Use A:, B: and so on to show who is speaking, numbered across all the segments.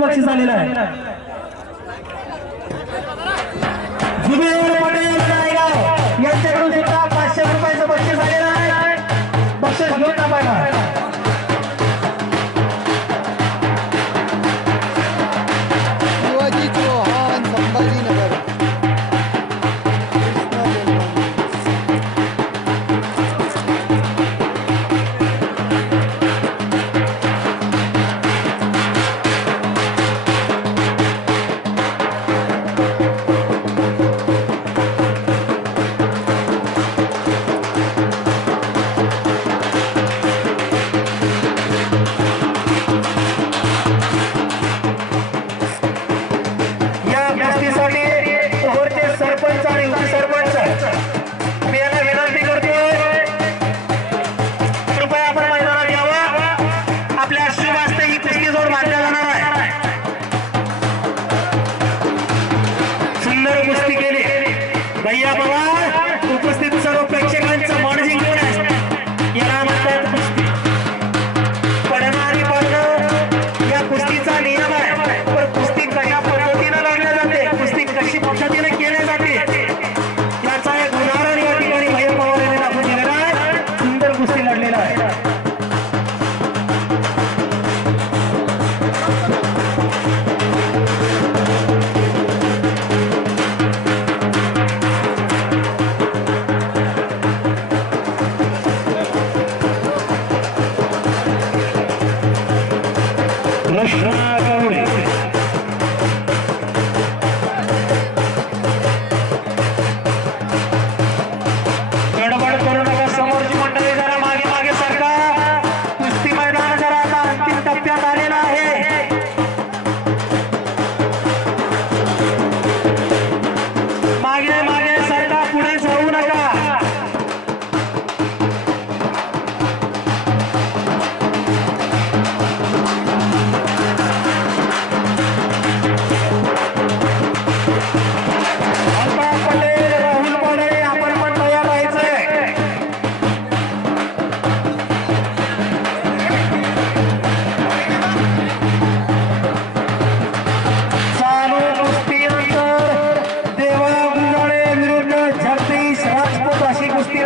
A: बक्षीस आलेलं आहे. casa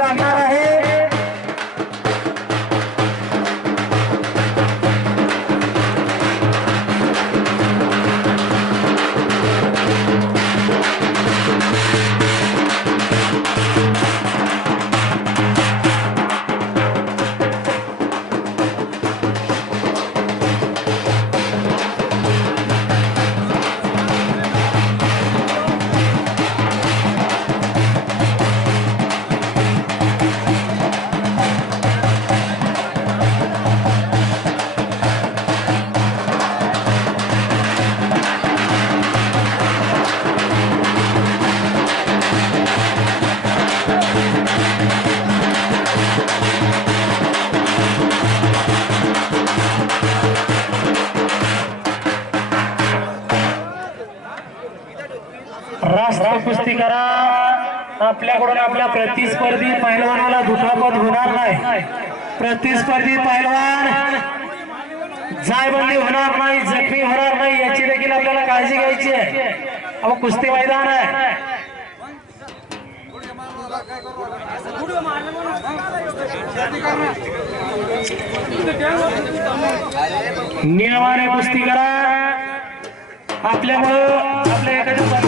A: la cara. राम कुस्ती करा. आपल्याकडून आपल्या प्रतिस्पर्धी पहिलवानाला दुखापत होणार नाही. प्रतिस्पर्धी पहिलवान जायबंदी होणार नाही जखमी होणार नाही याची देखील आपल्याला काळजी घ्यायची आहे. अहो कुस्ती मैदान आहे. नियमाने कुस्ती करा. आपल्यामुळं आपल्या एखाद्या